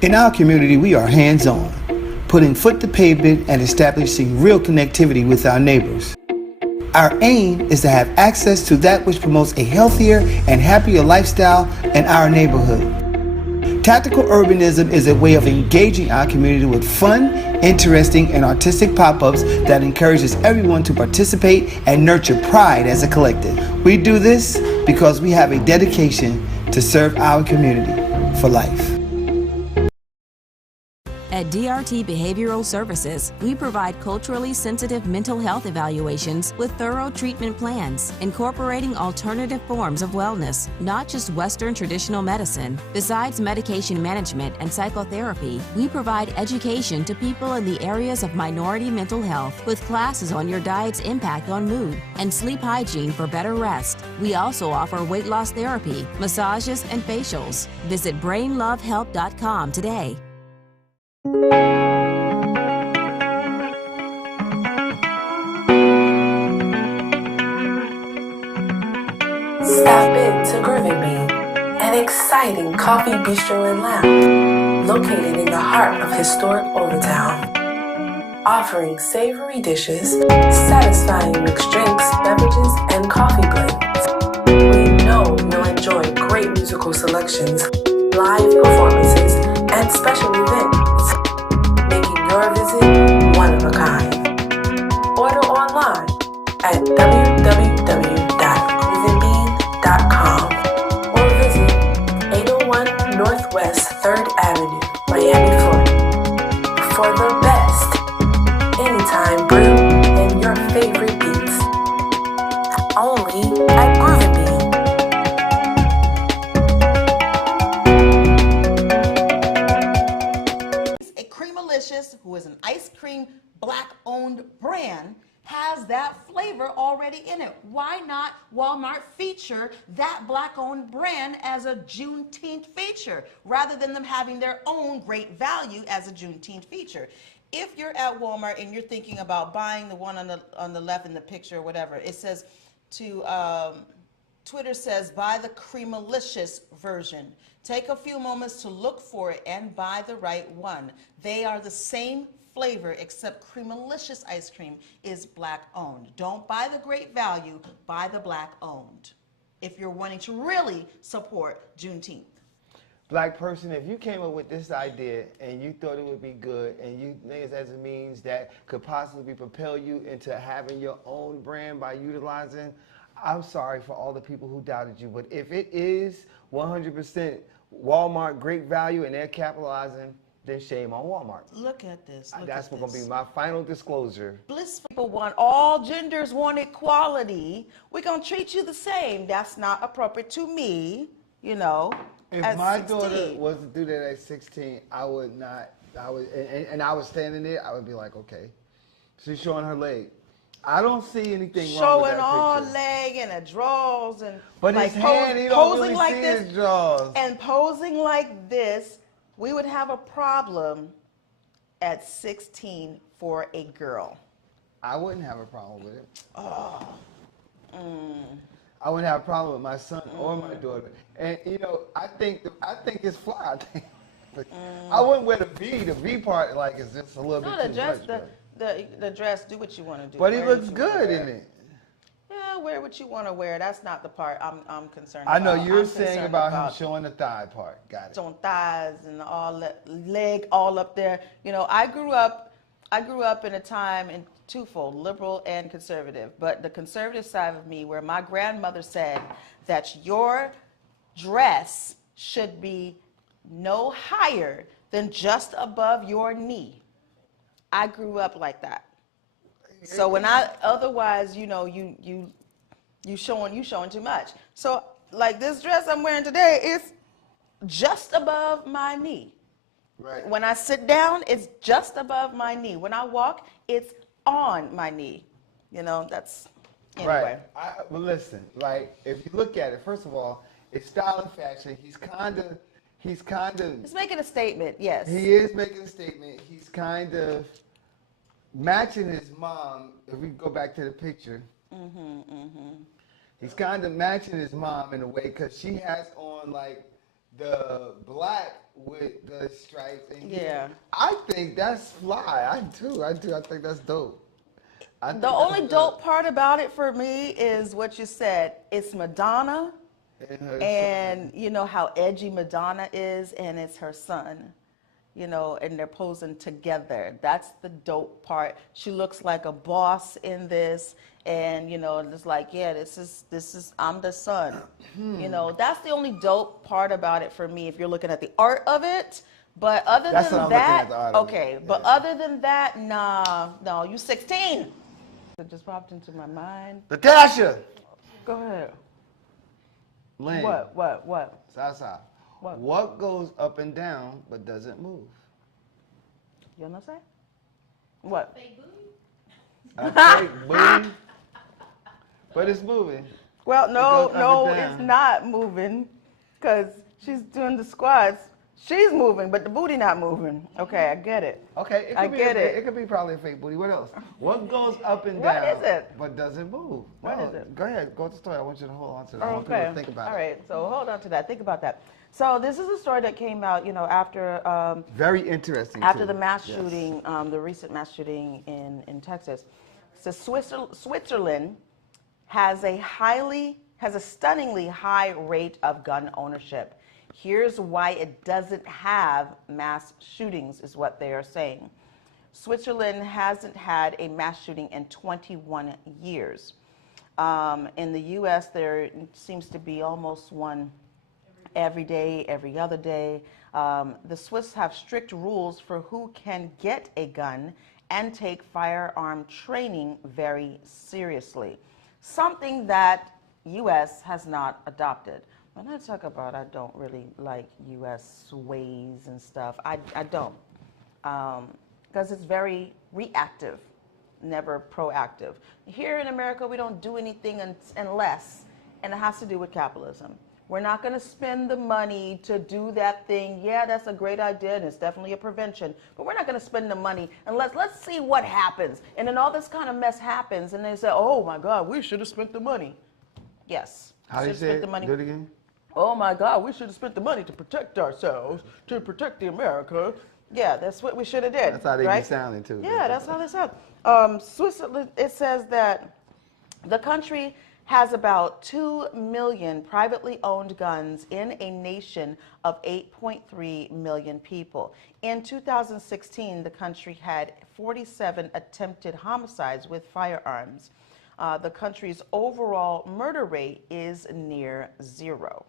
In our community, we are hands-on, putting foot to pavement and establishing real connectivity with our neighbors. Our aim is to have access to that which promotes a healthier and happier lifestyle in our neighborhood. Tactical urbanism is a way of engaging our community with fun, interesting, and artistic pop-ups that encourages everyone to participate and nurture pride as a collective. We do this because we have a dedication to serve our community for life. At DRT Behavioral Services, we provide culturally sensitive mental health evaluations with thorough treatment plans, incorporating alternative forms of wellness, not just Western traditional medicine. Besides medication management and psychotherapy, we provide education to people in the areas of minority mental health with classes on your diet's impact on mood and sleep hygiene for better rest. We also offer weight loss therapy, massages, and facials. Visit brainlovehelp.com today. Stop into Groovy Bean, an exciting coffee bistro and lounge located in the heart of historic Overtown. Offering savory dishes, satisfying mixed drinks, beverages, and coffee blends. We know you'll enjoy great musical selections, live performances, and special events, making your visit one of a kind. Order online at www.groovybean.com or visit 801 Northwest 3rd Avenue, Miami, Florida for the best anytime brew and your favorite beats. Only at Groovy Bean. A Creamalicious, who is an ice cream black-owned brand, has that flavor already in it. Why not Walmart feature that black-owned brand as a Juneteenth feature rather than them having their own great value as a Juneteenth feature? If you're at Walmart and you're thinking about buying the one on the left in the picture or whatever, it says Twitter says buy the Creamalicious version. Take a few moments to look for it and buy the right one. They are the same flavor, except Creamalicious ice cream is black owned. Don't buy the great value, buy the black owned if you're wanting to really support Juneteenth. Black person, if you came up with this idea and you thought it would be good and you think it as a means that could possibly propel you into having your own brand by utilizing, I'm sorry for all the people who doubted you, but if it is 100% Walmart great value and they're capitalizing, then shame on Walmart. Look at this. That's going to be my final disclosure. Bliss people want, all genders want equality. We're going to treat you the same. That's not appropriate to me, you know. If my daughter was to do that at 16, I would not, and I was standing there, I would be like, okay. She's showing her leg. I don't see anything wrong with that showing all picture. leg and a drawers and but like his hand, he don't really like see this his drawers. and posing like this. We would have a problem at 16 for a girl. I wouldn't have a problem with it. Oh. I wouldn't have a problem with my son or my daughter. And you know, I think it's fly. I wouldn't wear the V part like it's just a little bit too dress, much. The dress, do what you want to do. But he looks good in it. Yeah, wear what you want to wear. That's not the part I'm concerned I about. know you're saying about him showing the thigh part. Got it. On thighs and all that, leg all up there. You know, I grew up in a time in twofold, liberal and conservative. But the conservative side of me, where my grandmother said that your dress should be no higher than just above your knee. I grew up like that. So when otherwise, you know, you showing too much. So like this dress I'm wearing today is just above my knee. Right. When I sit down, it's just above my knee. When I walk, it's on my knee. You know, that's anyway. Right. But listen, like if you look at it, first of all, it's style and fashion. He's making a statement, yes. He is making a statement. He's kind of matching his mom. If we go back to the picture, he's kind of matching his mom in a way because she has on like the black with the stripes. And I think that's fly. I do. I think that's dope. The only dope part about it for me is what you said. It's Madonna, and you know how edgy Madonna is, and it's her son. You know, and they're posing together. That's the dope part. She looks like a boss in this, and you know, it's like, yeah, this is I'm the son. You know, that's the only dope part about it for me. If you're looking at the art of it, but other than that, okay. But other than that, nah, no, you 16. It just popped into my mind. Natasha. Go ahead. Lynn. What? Sasa. What goes up and down but doesn't move? You know what I'm saying? What? Fake booty. Fake booty. But it's moving. Well, no, it's not moving because she's doing the squats. She's moving, but the booty not moving. Okay, I get it. Okay, it could be probably a fake booty. What else? What goes up and down? What is it? But doesn't move? What is it? Go ahead, go to the story. I want you to hold on to that. I want Okay. people to think about it. All right, so hold on to that. Think about that. So this is a story that came out, you know, after very interesting. After the mass shooting, the recent mass shooting in Texas. So Switzerland has a stunningly high rate of gun ownership. Here's why it doesn't have mass shootings, is what they are saying. Switzerland hasn't had a mass shooting in 21 years. In the U.S., there seems to be almost one every day, every other day. The Swiss have strict rules for who can get a gun and take firearm training very seriously, something that U.S. has not adopted. When I talk about I don't really like U.S. ways and stuff, I don't, because it's very reactive, never proactive. Here in America, we don't do anything unless, and it has to do with capitalism. We're not going to spend the money to do that thing. Yeah, that's a great idea, and it's definitely a prevention, but we're not going to spend the money unless, let's see what happens. And then all this kind of mess happens, and they say, oh my God, we should have spent the money. Yes. How do you say it? Do it again? Oh my God, we should have spent the money to protect ourselves, to protect the America. Yeah, that's what we should have did. That's how they right? be sounding too. Yeah, that's how they sound. Switzerland, it says that the country has about 2 million privately owned guns in a nation of 8.3 million people. In 2016, the country had 47 attempted homicides with firearms. The country's overall murder rate is near zero.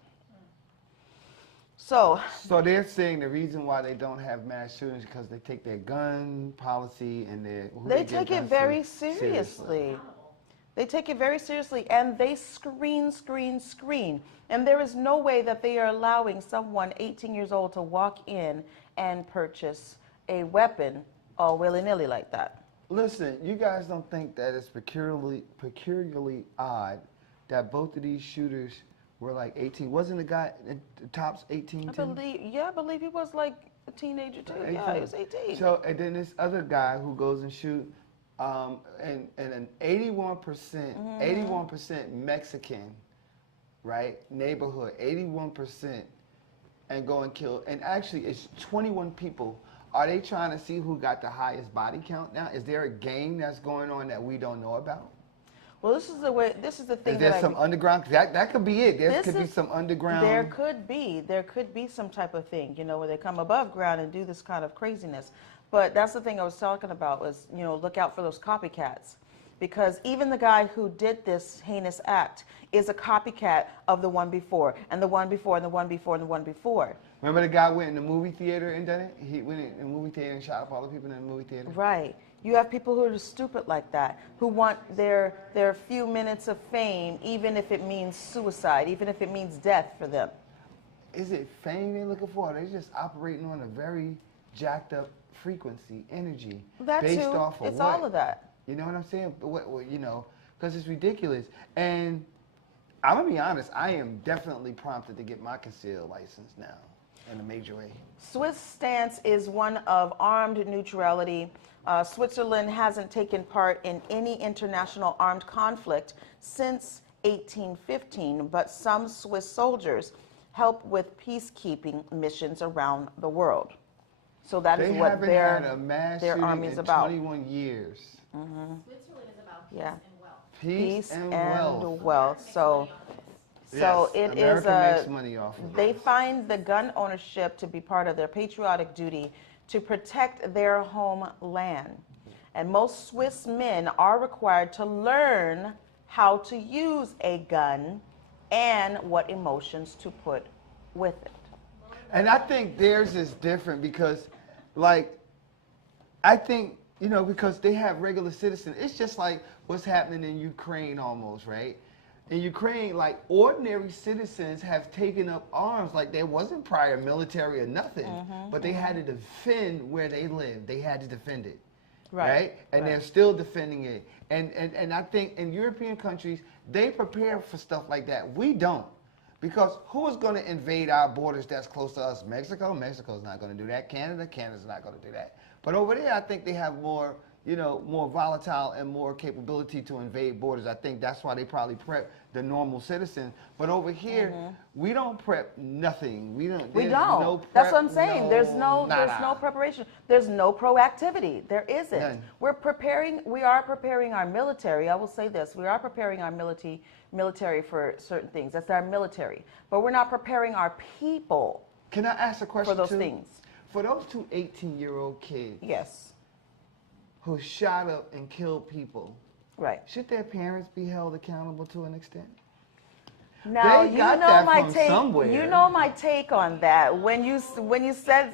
So they're saying the reason why they don't have mass shootings is because they take their gun policy and they take it very seriously. They take it very seriously, and they screen. And there is no way that they are allowing someone 18 years old to walk in and purchase a weapon all willy-nilly like that. Listen, you guys don't think that it's peculiarly odd that both of these shooters were like 18? Wasn't the guy at the tops 18 too? I believe he was like a teenager too. 18. Yeah, he was 18. So, and then this other guy who goes and shoot, and an 81% Mexican, right, neighborhood, 81%, and go and kill, and actually it's 21 people. Are they trying to see who got the highest body count now? Is there a game that's going on that we don't know about? Well, this is the thing. Is there some underground? That could be it. There could be some underground. There could be some type of thing, you know, where they come above ground and do this kind of craziness. But that's the thing I was talking about was, you know, look out for those copycats. Because even the guy who did this heinous act is a copycat of the one before, and the one before, and the one before, and the one before. Remember the guy went in the movie theater and done it? He went in the movie theater and shot up all the people in the movie theater? Right. You have people who are stupid like that, who want their few minutes of fame, even if it means suicide, even if it means death for them. Is it fame they're looking for? They're just operating on a very jacked up frequency, energy, based off of it's what? all of that. You know what I'm saying? You know, because it's ridiculous. And I'm going to be honest, I am definitely prompted to get my concealed license now. in a major way. Swiss stance is one of armed neutrality. Switzerland hasn't taken part in any international armed conflict since 1815, but some Swiss soldiers help with peacekeeping missions around the world. So that is what their army is about. 21 years. Switzerland is about peace and wealth. Peace and wealth. wealth. So Yes, it America is makes money off of they it. find the gun ownership to be part of their patriotic duty to protect their homeland. And most Swiss men are required to learn how to use a gun and what emotions to put with it. And I think theirs is different because, like, I think, you know, because they have regular citizens. It's just like what's happening in Ukraine almost, right? In Ukraine, like, ordinary citizens have taken up arms. Like, there wasn't prior military or nothing, but they had to defend where they lived. They had to defend it, right? And they're still defending it. And I think in European countries, they prepare for stuff like that. We don't. Because who is going to invade our borders that's close to us? Mexico? Mexico's not going to do that. Canada's not going to do that. But over there, I think they have more, you know, more volatile and more capability to invade borders. I think that's why they probably prep the normal citizen. But over here, we don't prep nothing. We don't. No prep, that's what I'm saying. no, There's no preparation. There's no proactivity. There isn't. None. We are preparing our military. I will say this. We are preparing our military for certain things. That's our military. But we're not preparing our people. Can I ask a question for those too? things? For those two 18-year-old kids. Yes. Who shot up and killed people. Right. Should their parents be held accountable to an extent? Now they got that from somewhere. You know my take on that. When we said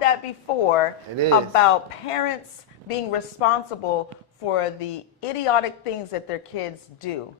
that before about parents being responsible for the idiotic things that their kids do.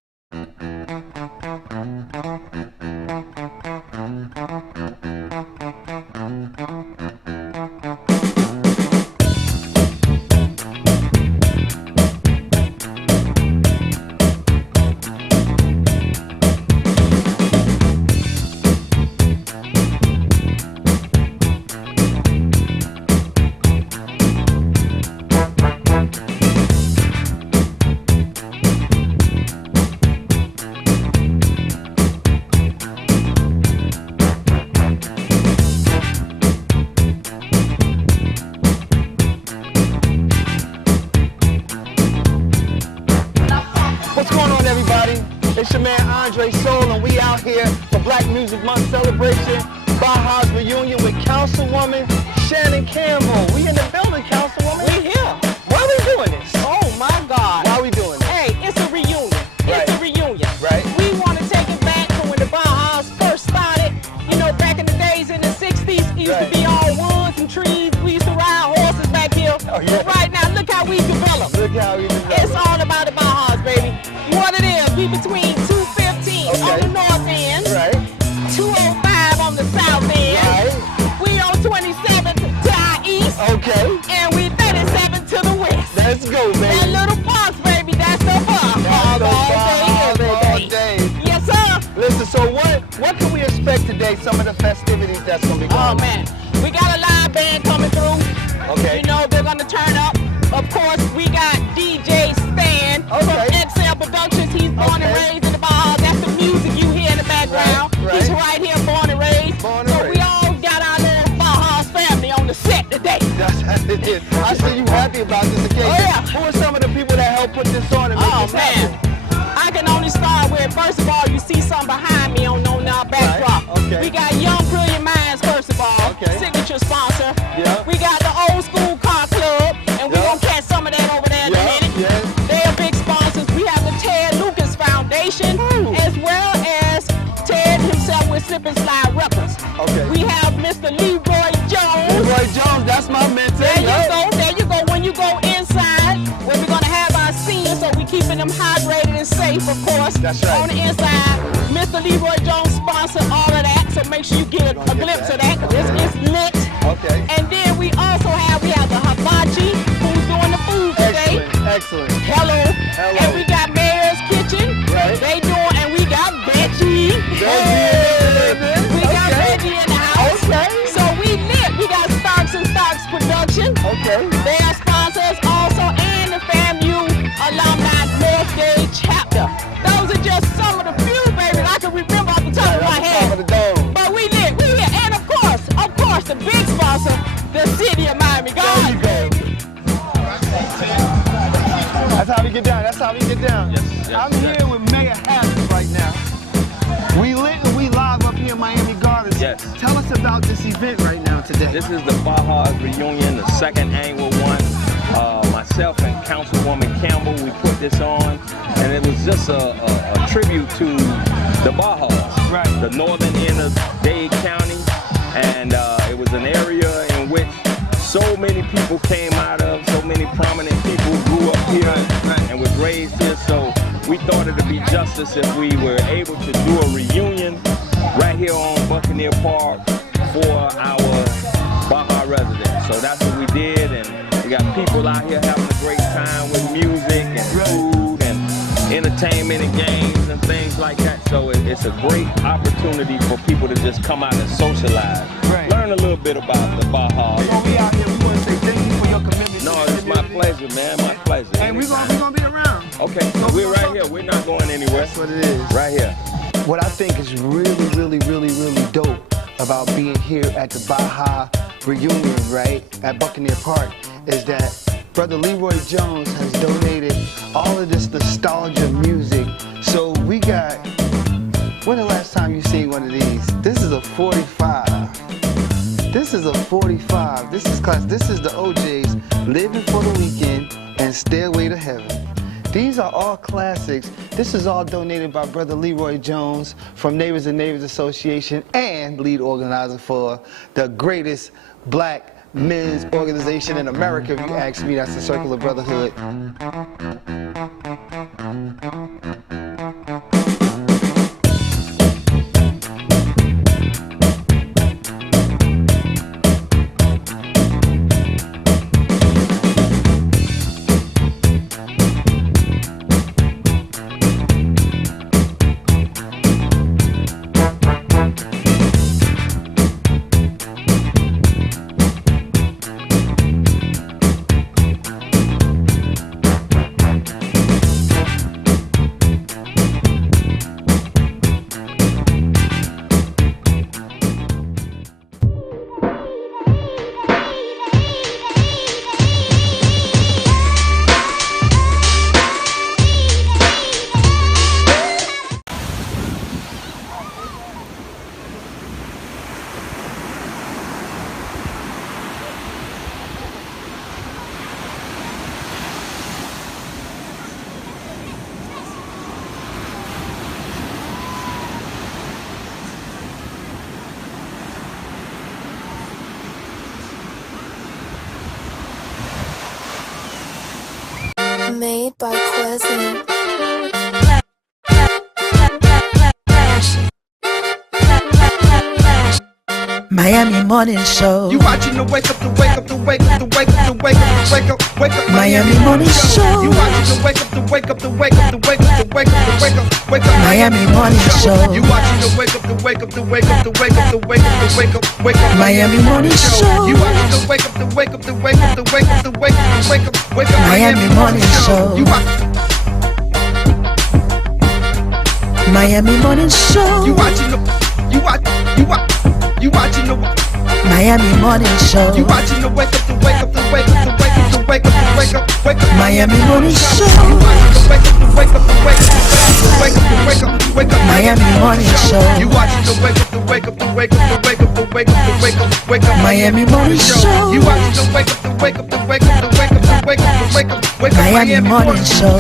Soul, and we out here for Black Music Month celebration, Baja's reunion with Councilwoman Shannon Campbell. We in the building, Councilwoman. We here. Why are we doing this? Oh my God. Why are we doing this? Hey, it's a reunion. Right. It's a reunion. Right. We want to take it back to when the Bajas first started. You know, back in the days in the 60s, it used to be all woods and trees. We used to ride horses back here. Oh, yeah. But right now, look how we developed. Look how we developed. It's all about the Bajas, baby. What it is, we between 215 on the north end, right. 205 on the south end, right. We on 27 to our east, okay, and we 37 to the west. Let's go, baby. That little box, baby, that's the box. All day. Yes, sir. Listen, so what can we expect today? Some of the festivities that's going to be going on. Oh, man. We got a live band coming through. Okay. You know, they're going to turn up. Of course, we got DJ Stan from XL Productions. He's born and raised in the Baja. That's the music you hear in the background. Right. He's right here, born and raised. We all got our little Baja's family on the set today. That's it. I see you happy about this occasion. Oh, yeah. Who are some of the people that helped put this on and make this happen? I can only start with, first of all, you see something behind me on our backdrop. Right. Okay. We got Young Brilliant Minds, first of all, signature sponsor. Yeah. We got the Old School Car Club, and we're going to catch some of that over there in a minute. Yes. They are big sponsors. We have the Ted Lucas Foundation, as well as Ted himself with Slip and Slide Records. Okay. We have Mr. Leroy Jones. Leroy Jones, that's my mentor. There you go. When you go inside, where we're going to have our scenes, so we're keeping them hydrated and safe, of course. That's right. On the inside, Mr. Leroy Jones sponsored all of that, so make sure you get a glimpse of that, because it's lit. Okay. And then we also have the hibachi, who's doing the food today. Excellent. Hello. And we got Mayor's Kitchen. Right. And we got Veggie. Veggie. We got Veggie in the house. Okay. They are sponsors also, and the FAMU Alumni North Day chapter. Those are just some of the few, baby, I can remember off the top of my head. But we lit. And of course, the big sponsor, the city of Miami. Go on. That's how we get down. That's how we get down. Yes, I'm here with Mayor Harris right now. We lit and we live up here in Miami Gardens. Yes. Tell us about this event right now today. This is the Baja's reunion, the second annual one. Myself and Councilwoman Campbell, we put this on, and it was just a tribute to the Bajas, right. The northern end of Dade County, and it was an area in which so many people came out of, so many prominent people grew up here and was raised here, so we thought it would be justice if we were able to do a reunion right here on Buccaneer Park for our Baja residents. So that's what we did, and we got people out here having a great time with music and food and entertainment and games and things like that. So it's a great opportunity for people to just come out and socialize, learn a little bit about the Baja. So we out here, we want to say thank you for your commitment. No, it's my pleasure, man, my pleasure. And we're gonna be around. Okay, so we're right here. We're not going anywhere. That's what it is. Right here. What I think is really dope about being here at the Baja reunion, right, at Buccaneer Park, is that Brother Leroy Jones has donated all of this nostalgia music. So we got, when the last time you seen one of these? This is a 45. This is a 45. This is class. This is the OJ's Living for the Weekend and Stairway to Heaven. These are all classics. This is all donated by Brother Leroy Jones from Neighbors and Neighbors Association and lead organizer for the greatest black men's organization in America, if you ask me. That's the Circle of Brotherhood. Made by Quezzy. Miami Morning Show. You watching the wake up, the wake up, the wake up, the wake up, the wake up, the wake up, wake up. Miami Morning Show. You watching the wake up, the wake up, the wake up, the wake up, the wake up, the wake up, wake up. Miami Morning Show. You watching the wake up, the wake up, the wake up, the wake up, the wake up, the wake up, wake up. Miami Morning Show. You watching the wake up, the wake up, the wake up, the wake up, the wake up, the wake up, wake up. Miami Morning Show. You Miami Morning Show. You watching the you watching the Miami Morning Show. You watching the wake up, the wake up, the wake up, the wake up, the wake up, the wake up, wake up. Miami Morning Show. You watching the wake up, the wake up, the wake up, the wake up, the wake up, wake up. Miami Morning Show. You watching the wake up, the wake up, the wake up, the wake up, the wake up, the wake up, wake up. Miami Morning Show. You watching the wake up, the wake up, the wake up, the wake up, the wake up, the wake up, wake up. Miami Morning Show.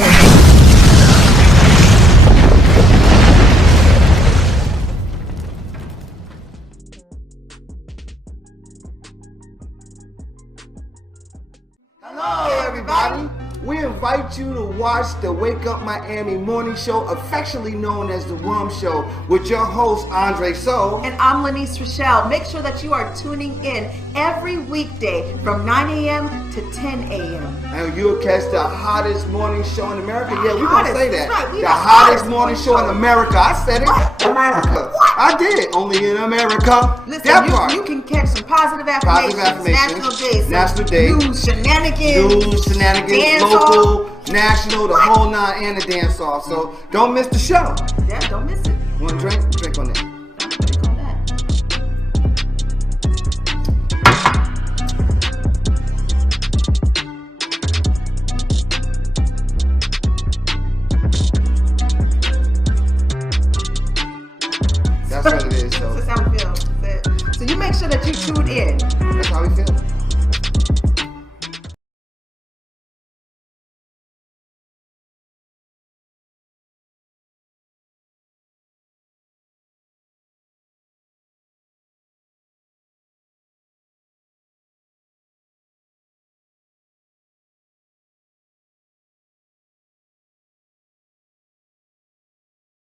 Hello, everybody. We invite want you to watch the Wake Up Miami morning show, affectionately known as the WUMMS Show, with your host, Andre So. And I'm Lanice Rochelle. Make sure that you are tuning in every weekday from 9 a.m. to 10 a.m. And you'll catch the hottest morning show in America. Yeah, we're going to say that. Right, the hottest morning show in America. I said it. America. I did it. Only in America. Listen, that part. You can catch some positive affirmations. National Day. News, shenanigans. Dance local, national, the whole nine, and the dance off. So don't miss the show. Yeah, don't miss it. Want to drink? Drink on that. Drink on that. That's what it is. So that's how we feel. So you make sure that you tune in. That's how we feel.